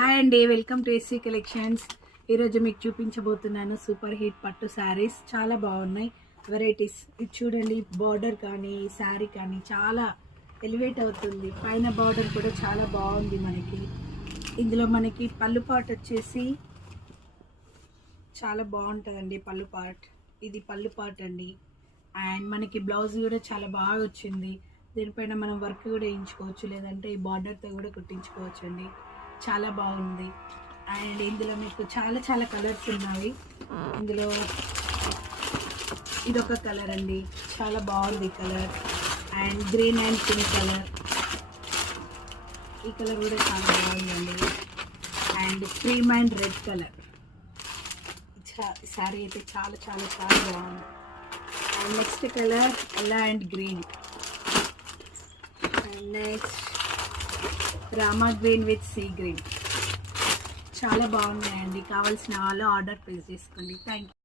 Hi అండి, welcome to SC collections. ఈరోజు మీకు చూపించబోతున్నాను సూపర్ హిట్ పట్టు శారీస్. చాలా బాగున్నాయి వెరైటీస్. ఇది చూడండి, బార్డర్ కానీ శారీ కానీ చాలా ఎలివేట్ అవుతుంది. పైన బార్డర్ కూడా చాలా బాగుంది. ఇందులో మనకి పళ్ళు పాట్ వచ్చేసి చాలా బాగుంటుందండి. పళ్ళు పాట్ ఇది పళ్ళు పాట్ అండి. అండ్ మనకి బ్లౌజ్ కూడా చాలా బాగా వచ్చింది. దీనిపైన మనం వర్క్ కూడా వేయించుకోవచ్చు, లేదంటే ఈ బార్డర్తో కూడా కుట్టించుకోవచ్చు అండి. చాలా బాగుంది. అండ్ ఇందులో మీకు చాలా కలర్స్ ఉన్నాయి. ఇందులో ఇదొక కలర్ అండి, చాలా బాగుంది colour. And green and pink colour, ఈ కలర్ కూడా చాలా బాగుందండి. And cream and red colour. Sari అయితే చాలా బాగుంది. And next colour yellow and green. And next Rama green with sea green. చాలా బాగున్నాయండి. కావాల్సిన వాళ్ళు ఆర్డర్ ప్లేస్ చేసుకోండి. Thank you.